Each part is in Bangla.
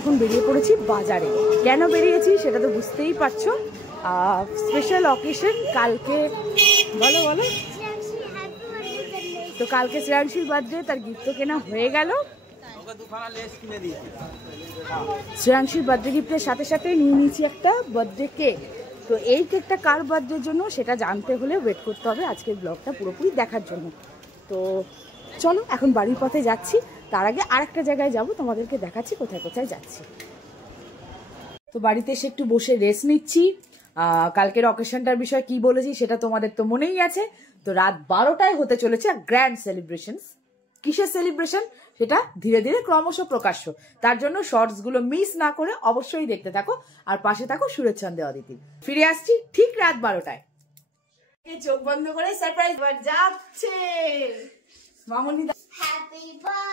এখন বেরিয়ে পড়েছি বাজারে। কেন বেরিয়েছি সেটা তো বুঝতেই পারছো। স্পেশাল অকেশন কালকে। বলো বলো। তো কালকে শ্রেয়াংশীর বার্থডে, তার গিফট কেনা হয়ে গেল। শ্রেয়াংশীর বার্থডে গিফটের সাথে সাথে নিয়ে নিয়েছি একটা বার্থডে কেক। তো এই কেকটা কার বার্থডের জন্য সেটা জানতে হলে ওয়েট করতে হবে আজকের ব্লগটা পুরোপুরি দেখার জন্য। তো চলো এখন বাড়ির পথে যাচ্ছি। তার আগে আরেকটা জায়গায় যাব, তোমাদেরকে দেখাচ্ছি কোথায় কোথায় যাচ্ছি। তো বাড়িতে এসে একটু বসে রেস্ট নিচ্ছি। কালকের অকেশনটার বিষয়ে কি বলেছি সেটা তোমাদের তো মনেই আছে। তো রাত 12টায় হতে চলেছে গ্র্যান্ড সেলিব্রেশন। কিসের সেলিব্রেশন সেটা ধীরে ধীরে ক্রমশ প্রকাশ্য। তার জন্য শর্টস গুলো মিস না করে অবশ্যই দেখতে থাকো, আর পাশে থাকো সুরেশ চন্দ্র অদিতি। ফিরে আসছি ঠিক রাত 12টায়। চোখ বন্ধ করে সারপ্রাইজ যাচ্ছে মামনি।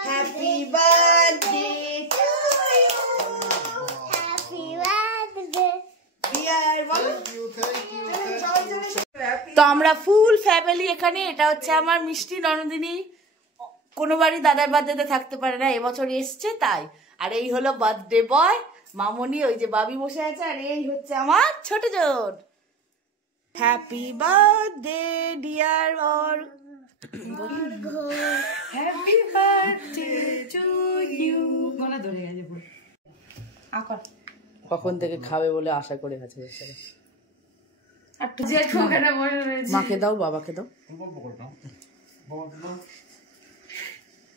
Happy birthday to you, happy birthday dear. তো আমরা ফুল ফ্যামিলি এখানে। এটা হচ্ছে আমার মিষ্টি ননদিনী। কোনো বাড়ি দাদার বার্থডেতে থাকতে পারে না, এবছর এসছে তাই। আর এই হলো বার্থডে বয় মামনি, ওই যে বাবি বসে আছে। আর এই হচ্ছে আমার ছোট জন। Happy birthday dear or, happy birthday to you. গলা ধরে গেছে পুরো। কখন থেকে খাবে বলে আশা করে আছে। মাকে দাও, বাবাকে দাও।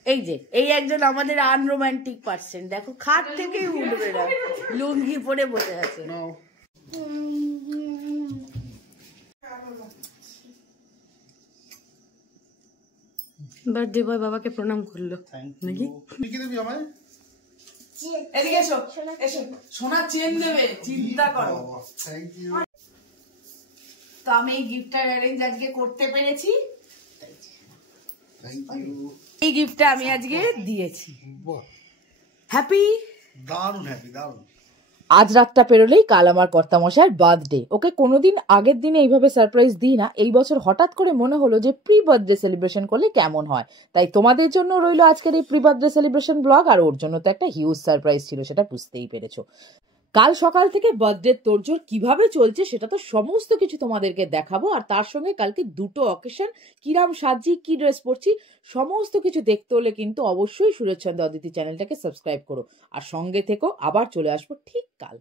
এই যে এই একজন আমাদের আনরোম্যান্টিক পার্সন, দেখো খাট থেকেই উঠবে না, লুঙ্গি পরে বসে আছে। বার্থডে বয় বাবাকে প্রণাম করলো নাকি? এদিকে এসো, এসো। সোনা চেন দেবে, চিন্তা করো। তো আমি এই গিফটটা অ্যারেঞ্জ আজকে করতে পেরেছি। এই গিফটটা আমি আজকে দিয়েছি। হ্যাপি, দারুণ হ্যাপি, দারুণ। আজ রাতটা পেরোলেই কাল আমার কর্তামশাইয়ের বার্থডে। ওকে কোনোদিন আগের দিনে এইভাবে সারপ্রাইজ দিই না। এই বছর হঠাৎ করে মনে হলো যে প্রি বার্থডে সেলিব্রেশন করলে কেমন হয়, তাই তোমাদের জন্য রইলো আজকের এই প্রি বার্থডে সেলিব্রেশন ব্লগ। আর ওর জন্য তো একটা হিউজ সারপ্রাইজ ছিল, সেটা বুঝতেই পেরেছো। কাল সকাল থেকে বার্থডে তোড়জোড় কিভাবে চলছে সেটা তো সমস্ত কিছু তোমাদেরকে দেখাবো। আর তার সঙ্গে কালকে দুটো অকেশন, কিরাম সাজি, কি ড্রেস পরছি, সমস্ত কিছু দেখতে হলে কিন্তু অবশ্যই সুরেশ চন্দ্র অদিতি চ্যানেলটাকে সাবস্ক্রাইব করো। আর সঙ্গে থেকো, আবার চলে আসবো ঠিক কাল।